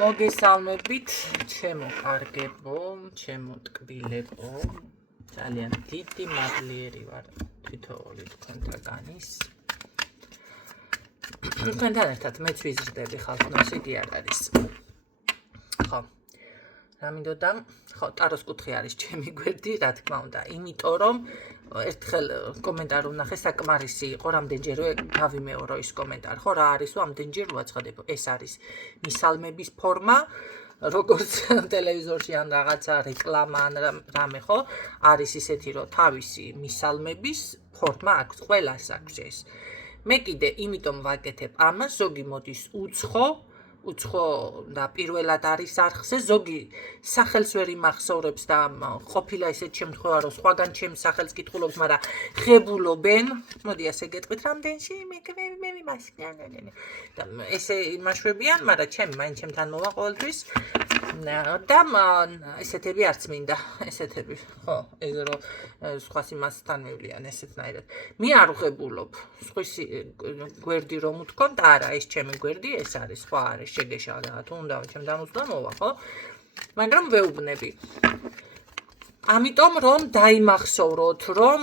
მოგესალმებით, ჩემო კარგებო, ჩემო ტკბილებო, ძალიან დიდი მადლიერი ვარ თითოეული თქვენთაგანის. თქვენთან ერთად მეც ვიზრდები ხალხნოს, იგი არ არის. ხო, რა მინდოდა, ხო, ტაროს კუთხე არის ჩემი გვერდი, რა თქმა უნდა, იმიტომ რომ ერთხელ კომენტარი ვნახე საკმარისი იყო, რამდენჯერ გავიმეორო ის კომენტარი, ხო, რა არის, ამდენჯერ ვაცხადებო, ეს არის მისალმების ფორმა, როგორც ტელევიზორში ან რაღაცა რეკლამა ან რამე, ხო, არის ისეთი, რომ თავისი მისალმების ფორმა აქვს, ყველას აქვს ეს. მე კიდე იმიტომ ვაკეთებ ამას, ზოგი მოდის უცხო და პირველად არის არხზე, ზოგი სახელს ვერ იმახსოვრებს და ყოფილა ისეთ შემთხვევა, რომ სხვაგან ჩემს სახელს კითხულობს, მაგრამ ღებულობენ. მოდი ასე გეტყვით, რამდენში მე ვიმაშკიან. და ესე იმაშვებიან, მაგრამ ჩემი მაინც ჩემთან მოვა ყოველთვის. და ესეთები არც მინდა, ესეთები, ხო, ეს რომ სხვა სიმასთან მივლიან ესეთნაირად. მე არ ვღებულობ, სხვის გვერდი რომ ვთქვათ, არა, ეს ჩემი გვერდი, ეს არის, სხვა არის, შეგეშალ და თუ უნდა ჩემთან უცდა მოვა, ხო? მაგრამ ვეუბნები. ამიტომ რომ დაიმახსოვროთ, რომ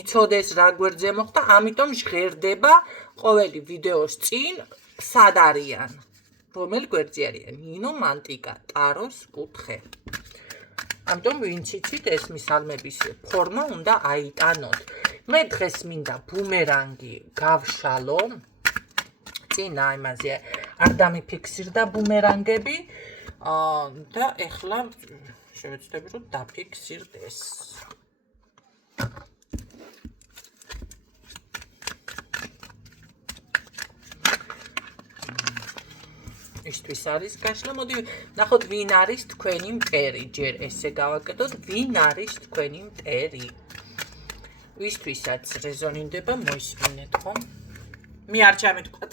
იცოდეს რა გვერდზე მოხდა, ამიტომ ჟღერდება ყოველი ვიდეოს წინ სად არიან. რომელ გვერდზე არიან? ნინო მანტიკა, ტაროს კუთხე. ამიტომ ვინც იცით ეს მისალმების ფორმა უნდა აიტანოთ. მე დღეს მინდა ბუმერანგი გავშალო. წინა იმაზე არ დამიფიქსირდა ბუმერანგები და ეხლა შევეცდები რომ დაფიქსირდეს. ისთვის არის გაშლა, მოდი ნახოთ ვინ არის თქვენი მტერი, ჯერ ესე გავაკეთოთ, ვინ არის თქვენი მტერი. ვისთვისაც რეზონირდება, მოისმინეთ, ხო? მე არ ჩამეთქვათ.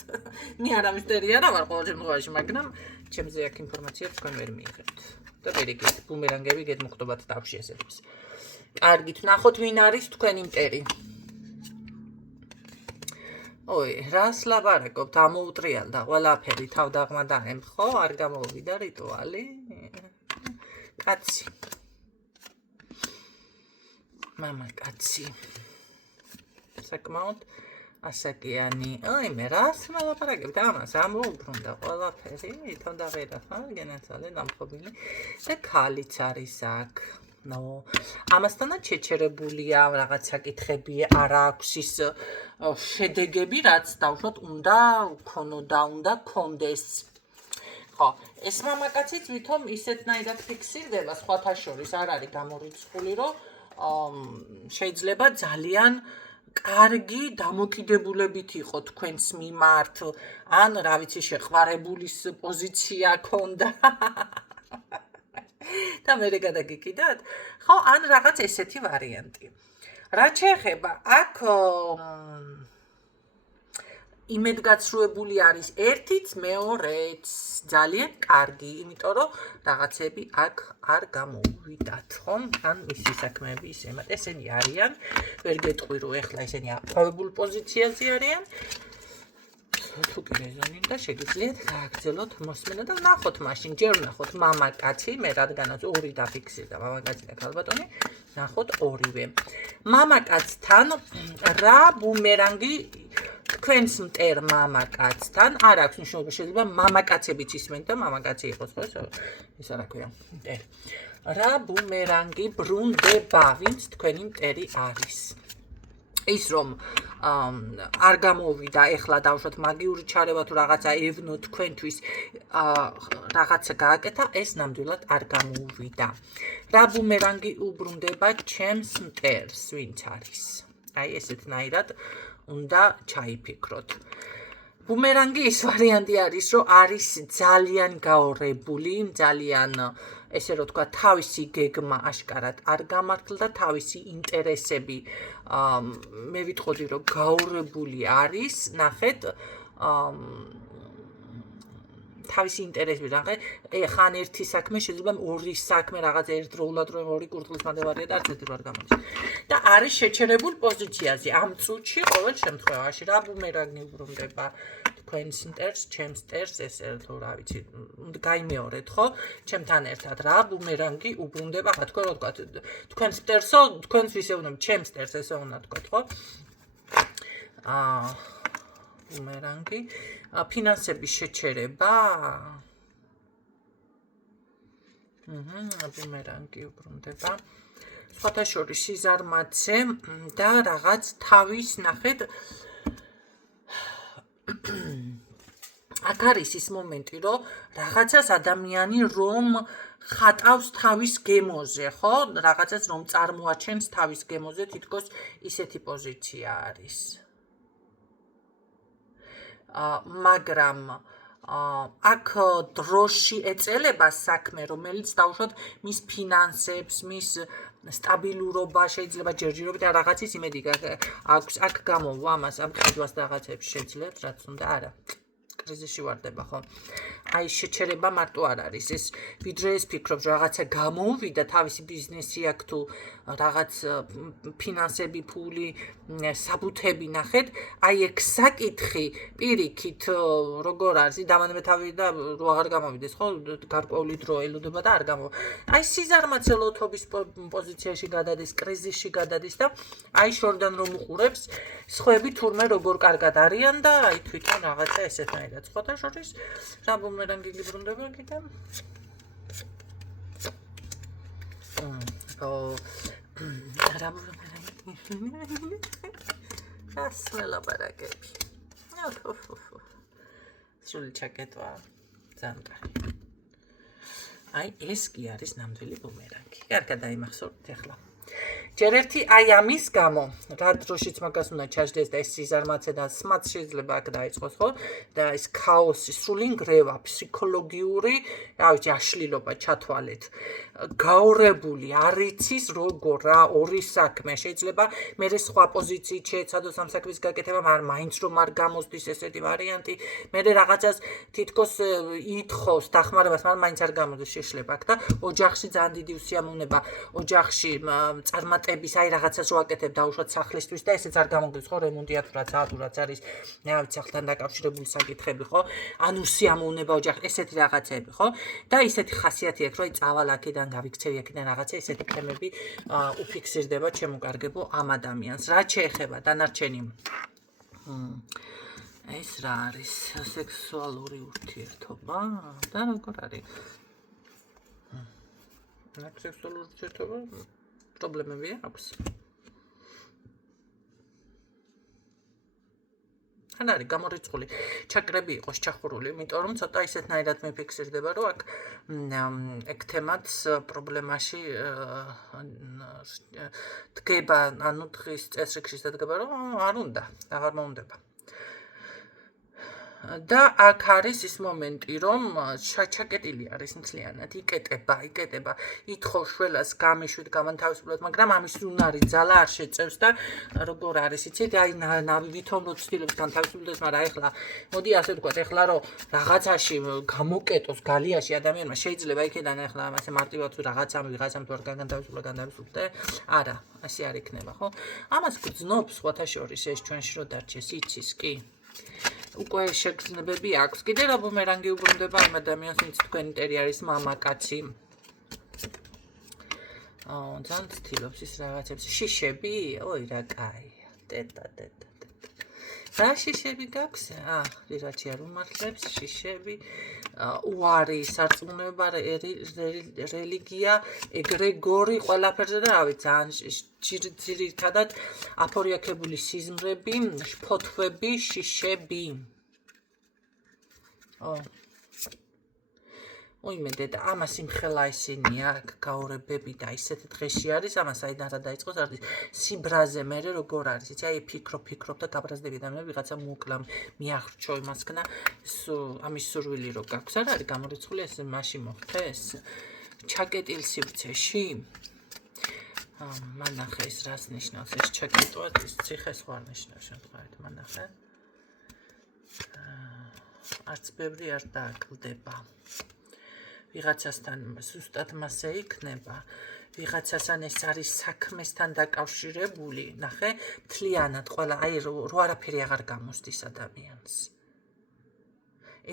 მე არავის მტერი არა ვარ ყოველ შემთხვევაში, მაგრამ ჩემზე აქ ინფორმაცია თქვენ ვერ მიიღებთ. და პირიქით, ბუმერანგები გეთმოხტობათ თავში ესეთებს. კარგით, ნახოთ ვინ არის თქვენი მტერი. ой, რას ლაპარაკობთ, ამოუტრიალდა ყველაფერი თავდაღმადანებ, ხო? არ გამოვიდა რიტუალი. კაცი. მამაკაცი. საკმაოდ ასაკიანი. ой, მე რას ლაპარაკობთ, ამას ამოუბრუნდა ყველაფერი, თანდაღერა, ხო? გენაცვალე დამხობილი და ქალიც არის აქ. ნო, ამასთანაც შეჩერებულია რაღაც საკითხები, არ აქვს ის შედეგები, რაც დავუშვათ, უნდა ქონდეს. ხო, ეს მამაკაციც ვითომ ისეთნაირად ფიქსირდება, სხვათა შორის არ არის გამორიცხული, რომ შეიძლება ძალიან კარგი დამოკიდებულებით იყო თქვენს მიმართ, ან რა ვიცი, შეყვარებულის პოზიცია ქონდა. და მე გადაგიკიდათ, ხო, ან რაღაც ესეთი ვარიანტი. რაც შეეხება, აქ იმედგაცრუებული არის ერთიც, მეორეც, ძალიან კარგი, იმიტომ რომ რაღაცები აქ არ გამოუვიდათ, ხო? ან მისი საქმეები ისემად, ესენი არიან, ვერ გეტყვი რომ ეხლა ესენი აპოვებულ პოზიციაზე არიან. თუ კი რეზონირდა, შეგიძლიათ გააგრძელოთ მოსმენა და ვნახოთ მაშინ, ჯერ ვნახოთ მამაკაცი, მე რადგანაც ორი დაფიქსირდა, მამაკაცი და ქალბატონი, ვნახოთ ორივე. მამაკაცთან რა ბუმერანგი თქვენს მტერ მამაკაცთან არ აქვს მნიშვნელობა, შეიძლება მამაკაცებიც ისმენთ და მამაკაცი იყოს, ხო? ეს რა ქვია, მტერი. რა ბუმერანგი ბრუნდება, ვინც თქვენი მტერი არის. ის რომ არ გამოვიდა ეხლა დავუშვათ მაგიური ჩარევა თუ რაღაცა ევნო თქვენთვის რაღაცა გააკეთა, ეს ნამდვილად არ გამოუვიდა. რა ბუმერანგი უბრუნდება ჩემს მტერს, ვინც არის. აი ესეთნაირად უნდა ჩაიფიქროთ. ბუმერანგი ის ვარიანტი არის, რომ არის ძალიან გაორებული, ძალიან ესე რომ თქვა, თავისი გეგმა აშკარად არ გამართლდა, თავისი ინტერესები მე ვიტყოდი, რომ გაორებული არის, ნახეთ, თავისი ინტერესები, ნახე, ხან ერთი საქმე, შეიძლება ორი საქმე, რაღაც ერთდროულად რომ ორი კურდღლის მანდევარია და არც ერთი არ გამოდის. და არის შეჩერებულ პოზიციაზე, ამ წუთში ყოველ შემთხვევაში, რა ბუმერანგი უბრუნდება თქვენს მტერს, ჩემს მტერს, ესე თუ რა ვიცი, გაიმეორეთ, ხო? ჩემთან ერთად რა ბუმერანგი უბრუნდება, ხა თქვენ რა ვთქვათ, თქვენს მტერსო, თქვენს ისე უნდა, ჩემს მტერს ესე უნდა თქვათ, ხო? ბუმერანგი, ფინანსების შეჩერება. ბუმერანგი უბრუნდება. სხვათა შორის სიზარმაცე და რაღაც თავის ნახეთ. აქ არის ის მომენტი, რომ რაღაცას ადამიანი რომ ხატავს თავის გემოზე, ხო? რაღაცას რომ წარმოაჩენს თავის გემოზე, თითქოს ისეთი პოზიცია არის. მაგრამ აქ დროში ეწელება საქმე, რომელიც დაუშვათ მის ფინანსებს, მის სტაბილურობა, შეიძლება ჯერჯერობით რაღაცის იმედი აქვს. აქ გამოვა ამას, ამ ხედვას რაღაცებს შეძლებს, რაც უნდა არა. კრიზისში ვარდება, ხო? აი შეჩერება მარტო არ არის. ეს ვიდრე ეს ფიქრობს, რომ რაღაცა გამოვიდა თავისი ბიზნესი აქვს თუ რაღაც ფინანსები, ფული, საბუთები ნახეთ, აი ეგ საკითხი პირიქით როგორ არის, დამანებე თავი და რო აღარ გამოვიდეს, ხო? გარკვეული დრო ელოდება და არ გამოვა. აი სიზარმაცე ლოთობის პოზიციაში გადადის, კრიზისში გადადის და აი შორდან რომ უყურებს, სხვები თურმე როგორ კარგად არიან და აი თვითონ რაღაცა ესეთნაირად. სხვათა შორის რა ბუმერანგი გიბრუნდება კიდე? რა ბუმერანგი? ასმელაპარაკები. სრული ჩაკეტვა ძალიან კარგი. აი ეს კი არის ნამდვილი ბუმერანგი. კარგად დაიმახსოვრეთ ახლა. ჯერ ერთი აი ამის გამო, რა დროშიც მაგას უნდა ჩაჯდეს და ეს სიზარმაცე და სმაც შეიძლება აქ დაიწყოს, ხო? და ეს ქაოსი, სრული ნგრევა, ფსიქოლოგიური, რა ვიცი, აშლილობა ჩათვალეთ. გაორებული არ იცის როგორ რა ორი საქმე შეიძლება მე სხვა პოზიციით შეეცადოს ამ საქმის გაკეთება, მაგრამ მაინც რომ არ გამოსდის ესეთი ვარიანტი, მე რაღაცას თითქოს ითხოვს დახმარებას, მაგრამ მაინც არ გამოდის შეშლება აქ და ოჯახში ძალიან დიდი უსიამოვნება, ოჯახში წარმატების აი რაღაცას ვაკეთებ დაუშვათ სახლისთვის და ესეც არ გამოგდის, ხო, რემონტია თუ რაც არის, რა ვიცი, სახლთან დაკავშირებული საკითხები, ხო? ან უსიამოვნება ოჯახში, ესეთი რაღაცები, ხო? და ისეთი ხასიათი აქვს, რომ აი წავალ აქედან გავიქცევი აქედან რაღაცა, ესეთი თემები უფიქსირდება ჩემო ამ ადამიანს. რა შეეხება დანარჩენი? ეს რა არის? სექსუალური ურთიერთობა და როგორ არის? სექსუალური ურთიერთობა პრობლემები აქვს? ან არის გამორიცხული ჩაკრები იყოს ჩახურული, იმიტომ რომ ცოტა ისეთნაირად მიფიქსირდება, რომ აქ ეგ თემაც პრობლემაში დგება, ანუ დღის წესრიგში დადგება, რომ არ უნდა, აღარ მოუნდება. და აქ არის ის მომენტი, რომ ჩაკეტილი არის მთლიანად, იკეტება, ითხოვს შველას გამიშვით, გამანთავისუფლოთ, მაგრამ ამის უნარი ძალა არ შეწევს და როგორ არის, იცით, აი ვითომ რო ცდილობს განთავისუფლდეს, მაგრამ ეხლა მოდი ასე ვთქვათ, ეხლა რომ რაღაცაში გამოკეტოს გალიაში ადამიანმა შეიძლება იქიდან ეხლა ამასე მარტივად ვიღაცამ თუ არ განთავისუფლდა, არა, ასე არ იქნება, ხო? ამას გძნობს სხვათა შორის ეს ჩვენში რო დარჩეს, იცის კი? უკვე შეგრძნებები აქვს. კიდე რა ბუმერანგი უბრუნდება ამ ადამიანს, ვინც თქვენი მტერი არის მამაკაცი. ძალიან ცდილობს ის რაღაცებს. შიშები? ოი, რა კაია. დედა. რა შიშები გაქვს? ვიღაჩი არ უმართლებს შიშები. უარი, სარწმუნოება, რელიგია, ეგრეგორი, ყველაფერზე და რა ვიცი, ძალიან ძირითადად აფორიაქებული სიზმრები, შფოთვები, შიშები. ოიმე დედა, ამას იმხელა ისინია, გაორებები და ისეთი დღეში არის, ამას აიდან რა დაიწყოს, არის სიბრაზე მერე როგორ არის, იცი, აი ფიქრობ და გაბრაზდები და მე ვიღაცა მოუკლამ, მიახრჩო იმასქნა, ამის სურვილი რო გაქვს, არ არის გამორიცხული, ეს მაშინ მოხდეს, ჩაკეტილ სივრცეში, მანახე ეს რას ნიშნავს, ეს ჩაკეტვა, ეს ციხეს ხარ ნიშნავს, შემთხვევით, მანახე, არც ბევრი არ დააკლდება. ვიღაცასთან ზუსტად მასე იქნება, ვიღაცასთან ეს არის საქმესთან დაკავშირებული, ნახე, მთლიანად ყველა, აი რო არაფერი აღარ გამოსდის ადამიანს.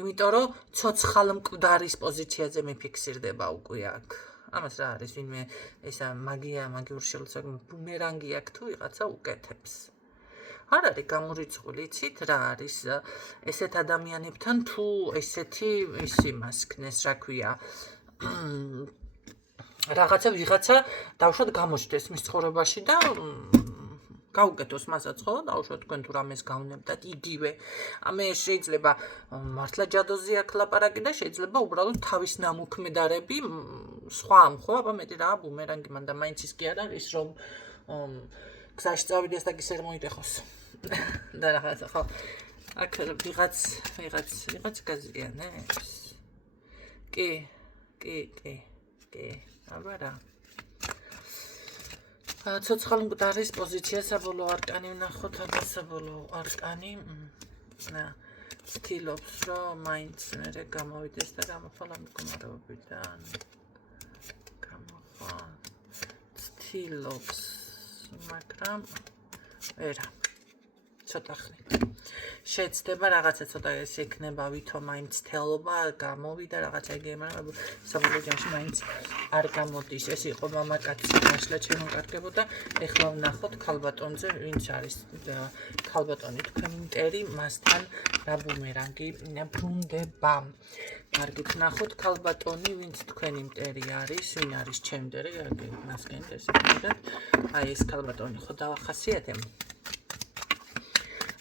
იმიტომ რომ ცოცხალ მკვდარის პოზიციაზე მიფიქსირდება უკვე აქ. ამას რა არის ვინმე ესა მაგიურ შელოცავ ბუმერანგი აქ თუ ვიღაცა უკეთებს. არ არის გამორიცხული, იცით რა არის ესეთ ადამიანებთან თუ ესეთი ის იმას ქნეს, რა ქვია, ვიღაცა დავუშვათ გამოჩნდეს მის ცხოვრებაში და გაუკეთოს მასაც ხო, დავუშვათ თქვენ თუ რამეს გავნებდათ იგივე. ამე შეიძლება მართლა ჯადოზე აქ ლაპარაკი და შეიძლება უბრალოდ თავის ნამოქმედარები სხვა ხო, აბა მეტი რა ბუმერანგი მან და მაინც ის კი არ არის რომ გზაში წავიდეს და გისერ მოიტეხოს. და რაღაცა ხო. აქ ვიღაც გაზიანებს. კი. აბა რა. ცოცხალ მკვდარის პოზიცია საბოლოო არკანი ვნახოთ, აბა საბოლოო არკანი. ცდილობს რომ მაინც მერე გამოვიდეს და გამოხვალ მდგომარეობიდან. ცდილობს, მაგრამ ვერა. ცოტა ხნით. შეცდება რაღაცა ცოტა ეს ექნება ვითო მაინც თელობა გამოვიდა რაღაცა იგივე, მაგრამ საბოლოო ჯამში მაინც არ გამოდის. ეს იყო მამაკაცი მაშლა შემოკარგებოდა. ეხლა ვნახოთ ქალბატონზე, ვინც არის ქალბატონი თქვენი მტერი, მასთან რა ბუმერანგი ბრუნდება. კარგით ვნახოთ ქალბატონი, ვინც თქვენი მტერი არის, ვინ არის ჩემი მტერი, მას გინტერესებდათ. აი ეს ქალბატონი ხო დავახასიათე.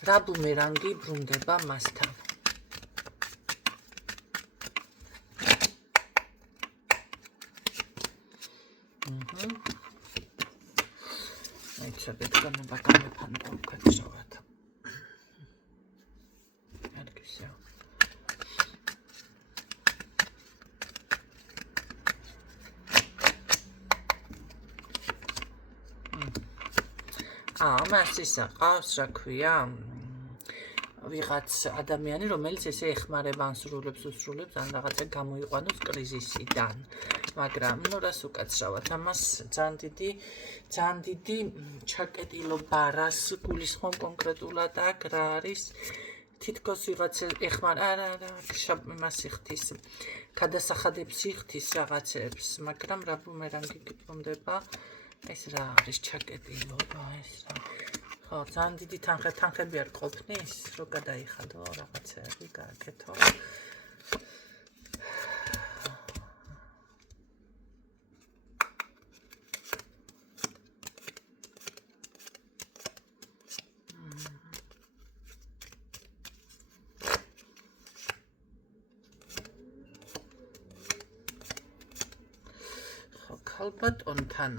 რა ბუმერანგი ბრუნდება მასთან. ეცადეთ განება გამეფანდა უკაცრავად. არგისო. მას ისა ყავს, რა ქვია, ვიღაც ადამიანი, რომელიც ესე ეხმარება ან უსრულებს ან რაღაცა გამოიყვანოს კრიზისიდან. მაგრამ ნუ რას უკაცრავად, ამას ძალიან დიდი ჩაკეტილობა რას გულისხმობ კონკრეტულად აქ რა არის თითქოს ვიღაცა ეხმარა იმას იხდის გადასახადებს იხდის რაღაცებს, მაგრამ რა ბუმერანგი გიბრუნდება ეს რა არის ჩაკეტილობა ეს რა ხო ძალიან დიდი თანხები არ ყოფნის რო გადაიხადო რაღაცები გააკეთო ალბათ ონთან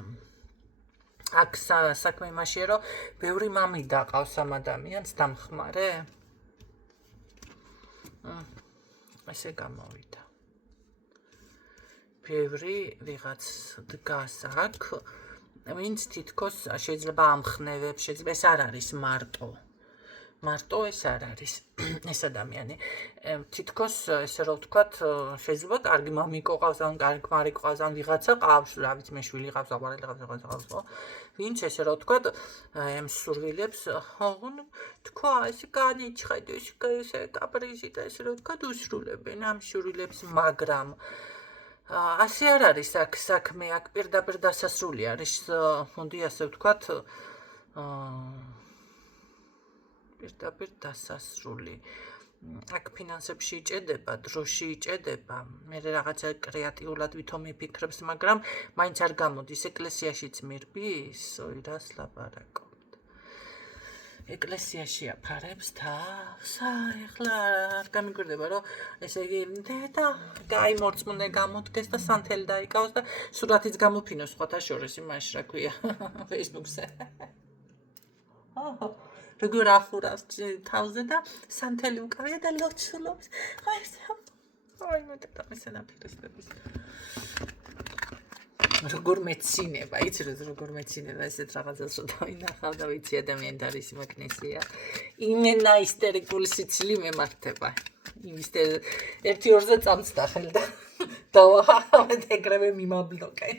აქ საქმე იმაშია რომ ბევრი მამი დაყავს ამ ადამიანს დამხმარე ესე გამოვიდა ბევრი ვიღაც დგას აქ ვინც თითქოს შეიძლება ამხნევებს შეიძლება ეს არ არის მარტო ეს არ არის ეს ადამიანი თითქოს ესე რომ ვთქვათ შეიძლება კარგი მამი ყავს ან კარგი ქმარი ყავს ან ვიღაცა ყავს რა ვიცი მე შვილი ყავს აყარელი ყავს ხო ვინც ესე რომ ვთქვათ ამ სურვილებს თქვა ესე განიჩხედოს ესე კაპრიზი და ესე რომ ვთქვათ უსრულებენ ამ სურვილებს მაგრამ ასე არ არის აქ საქმე აქ პირდაპირ დასასრული არის მოდი ასე ვთქვათ პირდაპირ დასასრული აქ ფინანსებში იჭედება, დროში იჭედება, მე რაღაცა კრეატიულად ვითომ მიფიქრებს, მაგრამ მაინც არ გამოდის ეკლესიაშიც მირბის, რას ლაპარაკობთ. ეკლესიაში აფარებს თავს, ეხლა არ გამიგვირდება, რომ ესე იგი და გაიმორწმუნე გამოდგეს და სანთელი დაიკავს და სურათიც გამოფინოს სხვათა შორის იმაში, რა ქვია, Facebook-ზე. როგორ ახურავს თავზე და სანთელი უკავია და ლოცულობს. აი მეტად ამესანაფირესდების. როგორ მეცინება, იცი როგორ მეცინება ესეთ რაღაცას რომ დავინახავ და ვიცი ადამიანთ არის იმაკნესია. იმენა ისტერიკული სიცილი მემართება. იმის ერთი ორზე წამწდა ხელ და დავახავეთ ეგრევე მიმაბლოკე.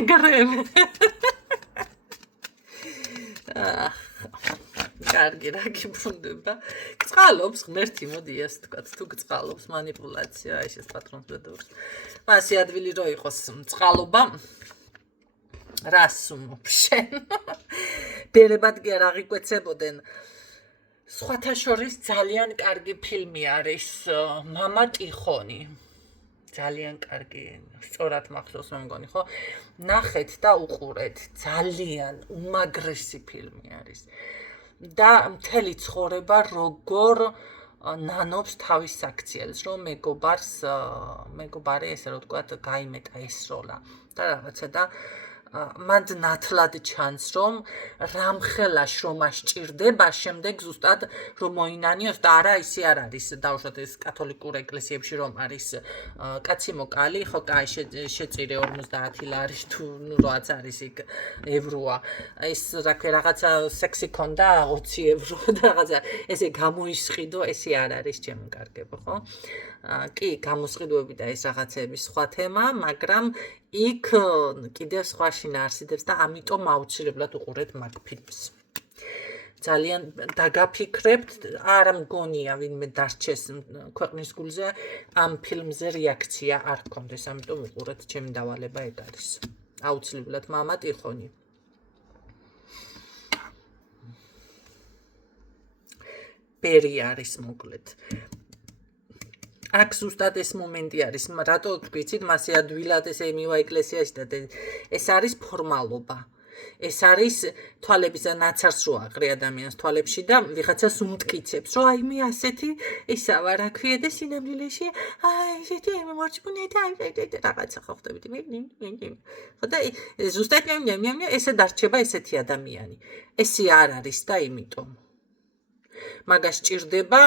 ეგრევე კარგი, რა გიბრუნდება. გწყალობს ღმერთი, მოდი ასე თქვა, თუ გწყალობს манипуляция, აი ეს პატრონს ვედურს. მასე ადვილი რო იყოს წყალობა. რას უმობ შენ? ბერებად კი არ აღიკვეცებოდნენ. სხვათა შორის ძალიან კარგი ფილმი არის მამა ტიხონი. ძალიან კარგი, სწორად მახსოვს მე მგონი, ხო? ნახეთ და უყურეთ, ძალიან უმაგრესი ფილმი არის. და მთელი ცხოვრება როგორ ნანობს თავის საქციელს, რომ მეგობარი ესე რომ ვთქვათ, გაიმეტა ეს როლა და რაღაცა და მანდ ნათლად ჩანს, რომ რამხელა შრომა სჭირდება, შემდეგ ზუსტად რომ მოინანიოს და არა ისე არ არის, დაუშვათ ეს კათოლიკურ ეკლესიებში რომ არის კაცი მოკალი, ხო, კაი შეწირე 50 ლარი თუ ნუ რაც არის იქ ევროა. ეს რა ქვია, რაღაცა სექსი ქონდა 20 евро და რაღაცა ესე გამოისყიდო, ესე არ არის ჩემი კარგებო, ხო? კი, გამოსყიდვები და ეს რაღაცები სხვა თემა, მაგრამ იქ კიდევ სხვა შინაარსიდებს და ამიტომ აუცილებლად უყურეთ მაგ ფილმს. ძალიან დაგაფიქრებთ, არ მგონია ვინმე დარჩეს ქვეყნის გულზე ამ ფილმზე რეაქცია არ გქონდეს, ამიტომ უყურეთ, ჩემი დავალება ეგ არის. აუცილებლად მამა ტიხონი. ბერი არის მოკლედ. აქ ზუსტად ეს მომენტი არის, რატო ვთქვით, მასე ადვილად ესე მივა ეკლესიაში და ეს არის ფორმალობა. ეს არის თვალების ნაცარს რო აყრი ადამიანს თვალებში და ვიღაცას უმტკიცებს, რომ აი მე ასეთი ისა ვარ, რა ქვია და სინამდვილეში, აი ესეთი მორჭმუნე და რაღაცა ხო ხდებით. ხო და ზუსტად ესე დარჩება ესეთი ადამიანი. ესე არ არის და იმიტომ. მაგას ჭირდება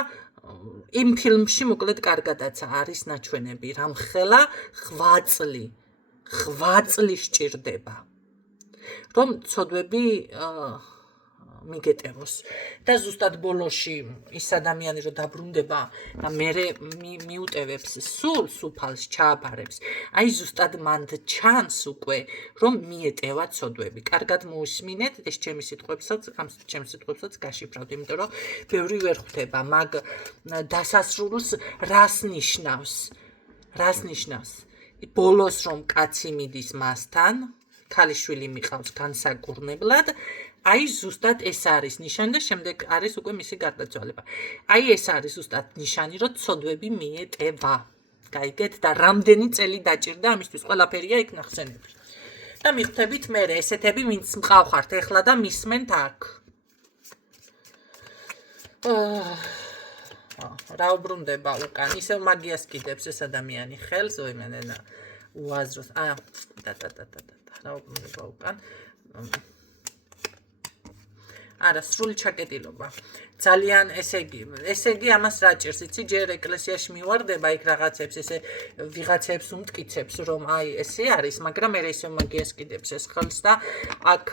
იმ ფილმში მოკლედ კარგადაც არის ნაჩვენები, რამხელა 8 წელი სჭირდება. რომ ცოდვები მიგეტევოს და ზუსტად ბოლოში ის ადამიანი რომ დაბრუნდება და მე მიუტევებს სულს ჩააბარებს. აი ზუსტად მანდ ჩანს უკვე რომ მიეტევა ცოდვები. კარგად მოусმინეთ ეს ჩემი სიტყვებსაც გაშიფრავთ, იმიტომ რომ ბევრი ვერ ხვდება მაგ დასასრულს რას ნიშნავს. ბოლოს რომ კაცი მიდის მასთან ქალიშვილი მიყავს განსაკურნებლად, აი ზუსტად ეს არის ნიშანი და შემდეგ არის უკვე მისი გარდაცვალება. აი ეს არის ზუსტად ნიშანი, რომ ცოდვები მიეტევა. გაიგეთ და რამდენი წელი დაჭირდა ამისთვის, ყველაფერია იქ ნახსენები. და მიხვდებით მე ესეთები, ვინც მყავხართ ეხლა და მისმენთ აქ. რა უბრუნდება უკან, ისევ მაგიას კიდებს ეს ადამიანი ხელს, ოიმენა უაზროს. რა უბრუნდება უკან. არა, სრული ჩაკეტილობა. ძალიან ესე იგი ამას რა ჭირს, იცი, ჯერ ეკლესიაში მივარდება იქ რაღაცებს, ესე ვიღაცებს უმტკიცებს, რომ აი ესე არის, მაგრამ მე ისევ მაგიას კიდებს ეს ხელს და აქ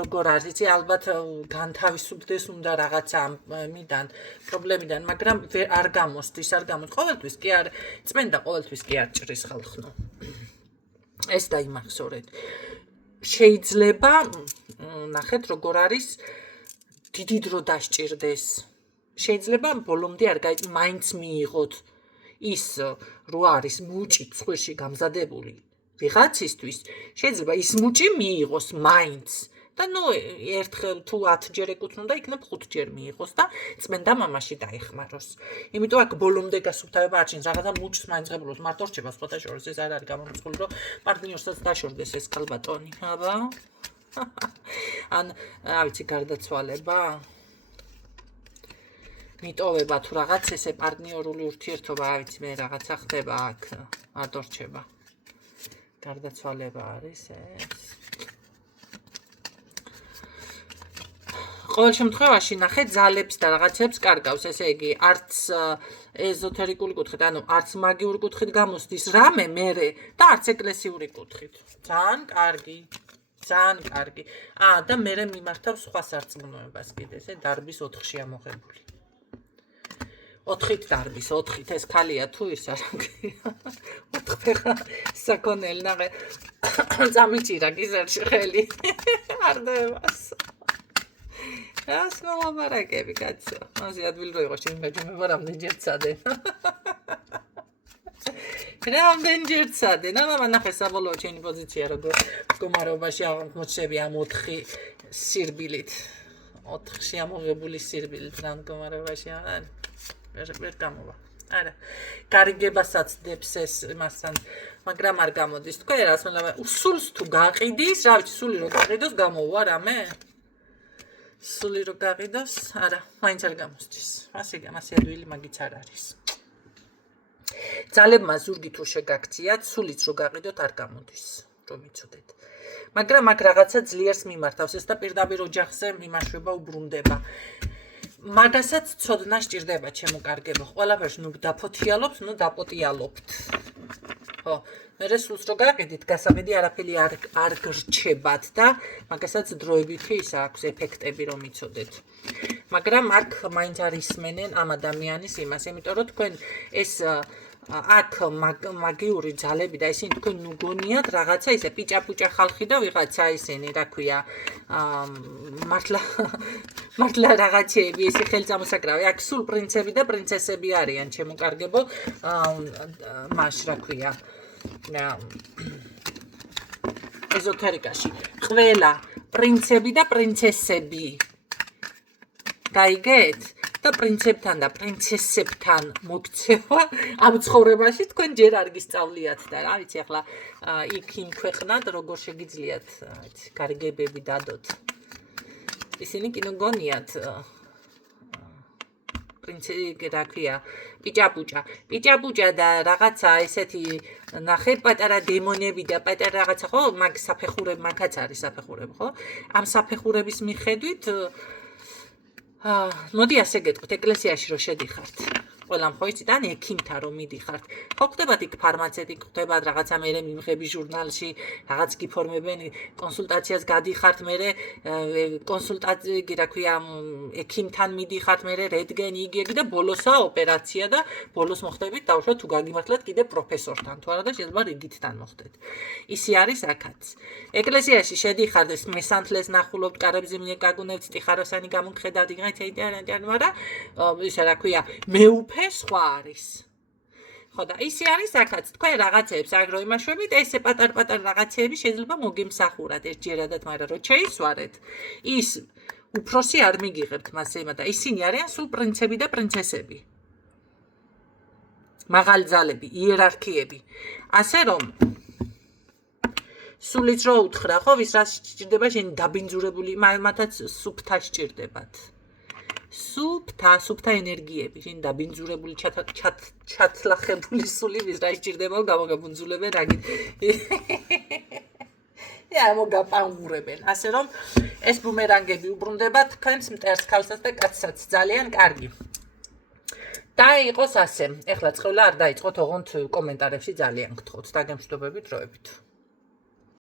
როგორ არის, იცი, ალბათ განთავისუფლდეს უნდა რაღაცა ამიდან, პრობლემიდან, მაგრამ არ გამოსდის. ყოველთვის კი არ წმენდა, ყოველთვის კი არ ჭრის ხალხნო. ეს დაიმახსოვრეთ. შეიძლება ნახეთ როგორ არის დიდი დრო დასჭირდეს. შეიძლება ბოლომდე არ მაინც მიიღოთ ის რო არის მუჭი ცხვირში გამზადებული ვიღაცისთვის, შეიძლება ის მუჭი მიიღოს მაინც. და ნუ ერთხელ თუ 10 ჯერ ეკუთვნოდა, იქნებ 5 ჯერ მიიღოს და წმენდა მამაში დაეხმაროს. იმიტომ აქ ბოლომდე გასუფთავება არ ჭინს, რაღაცა მუჭს მაინც ღებულობს, მარტო რჩება სხვათა შორის, ეს არ არის გამომწყვული, რომ პარტნიორსაც დაშორდეს ეს ქალბატონი, აბა. ან რა ვიცი, გარდაცვალება. მიტოვება თუ რაღაც ესე პარტნიორული ურთიერთობა, რა ვიცი, მე რაღაცა ხდება აქ, მარტო რჩება. გარდაცვალება არის ეს. ყოველ შემთხვევაში ნახე ძალებს და რაღაცებს კარგავს, ესე იგი, არც ეზოთერიკული კუთხით, ანუ არც მაგიური კუთხით გამოსდის რამე მერე და არც ეკლესიური კუთხით. ძალიან კარგი. და მერე მიმართავს სხვა სარწმუნოებას კიდე, ესე დარბის 4-ში ამოღებული. 4-ით დარბის, 4-ით ეს ქალია თუ ის არა. 4 ფეხა საკონელი ნახე. წამიჭირა გიზერში ხელი. არ დაევას. რას მოლაპარაკები, კაცო? მასე ადვილი რო იყოს ჩემი გაჯომება რამდენჯერ წადე. რამდენჯერ წადე. ნახე საბოლოო ჩემი პოზიცია როგორ მდგომარეობაში აღმოჩნდები ამ 4 სირბილით. 4-ში ამოღებული სირბილით რა მდგომარეობაში არის. ვერ გამოვა. არა. გარიგებასაც დებს ეს მასთან, მაგრამ არ გამოდის. თქვენ რას მოგება? სულს თუ გაყიდის, რა ვიცი, სული რო გაყიდოს გამოვა რამე? სული რო გაყიდოს, არა, მაინც არ გამოსდის. მასე ადვილი მაგიც არ არის. ძალებმა ზურგი თუ შეგაქციათ, სულიც რო გაყიდოთ არ გამოდის, რომ იცოდეთ. მაგრამ აქ რაღაცა ძლიერს მიმართავს ეს და პირდაპირ ოჯახზე მიმაშვება უბრუნდება. მაგასაც ცოდნა სჭირდება, ჩემო კარგებო. ყველაფერს ნუ დაფოთიალობთ, ნუ დაპოტიალობთ. ხო, მერე სულს რო გაყიდით, გასაყიდი არაფერი არ გრჩებათ და მაგასაც დროებითი ის აქვს ეფექტები, რომ იცოდეთ. მაგრამ აქ მაინც არ ისმენენ ამ ადამიანის იმას, იმიტომ რომ თქვენ ეს აქ მაგიური ძალები და ისინი თქვენ ნუ გონიათ რაღაცა ისე პიჭა-პუჭა ხალხი და ვიღაცა ისინი, რა ქვია, მართლა რაღაცეები, ისი ხელწამოსაკრავი. აქ სულ პრინცები და პრინცესები არიან, ჩემო კარგებო, მაშ, რა ქვია, ეზოთერიკაში. ყველა პრინცები და პრინცესები. გაიგეთ? და პრინცებთან და პრინცესებთან მოქცევა ამ ცხოვრებაში თქვენ ჯერ არ გისწავლიათ და რა ვიცი ახლა იქ იმ ქვეყნად როგორ შეგიძლიათ გარიგებები დადოთ. ისინი კიდე გონიათ პრინცები რა ქვია პიჭა-პუჭა და რაღაცა ესეთი ნახე პატარა დემონები და პატარა რაღაცა ხო მაგ საფეხურები მაგაც არის საფეხურები ხო? ამ საფეხურების მიხედვით მოდი ასე გეტყვით, ეკლესიაში რო შედიხართ, ყველამ ხო იცით, ან ექიმთან რომ მიდიხართ, ხო ხდებათ იქ ფარმაცევტი, ხდებათ რაღაცა მერე მიმღები ჟურნალში, რაღაც გიფორმებენ, კონსულტაციას გადიხართ, მერე კონსულტაცია, რა ქვია, ექიმთან მიდიხართ, მერე რენტგენ იგეგ და ბოლოსაა ოპერაცია და ბოლოს მოხდებით დაუშვათ თუ გაგიმართლათ კიდე პროფესორთან, თუ არა და შეიძლება რიგითთან მოხდეთ. ისი არის აქაც. ეკლესიაში შედიხართ, მესანთლეს ნახულობთ, კარებზე მიეკაგუნებთ, ტიხაროსანი გამოგხედავთ, მაგრამ ისა რა ქვია, მეუფე სხვა არის. ხო და ისი არის აქაც, თქვენ რაღაცეებს აგრო იმაშვებით, ესე პატარ-პატარ რაღაცეები შეიძლება მოგემსახურათ ერთჯერადად, მაგრამ რო შეისვარეთ, ის უფროსი არ მიგიღებთ მას ემა და ისინი არიან სულ პრინცები და პრინცესები. მაღალი ძალები, იერარქიები. ასე რომ სულიც რო უთხრა, ხო, ვის რას სჭირდება შენ დაბინძურებული, მათაც სუფთა სჭირდებათ. სუფთა ენერგიები, შენ დაბინძურებული ჩათლახებული სული ვის რა სჭირდება, გამოგაბუნძულებენ რაგით. მოგაპანღურებენ. ასე რომ ეს ბუმერანგები უბრუნდება თქვენს მტერს ქალსაც და კაცსაც ძალიან კარგი. და იყოს ასე. ეხლა წყევლა არ დაიწყოთ, ოღონდ კომენტარებში ძალიან გთხოვთ. დაგემშვიდობებით დროებით.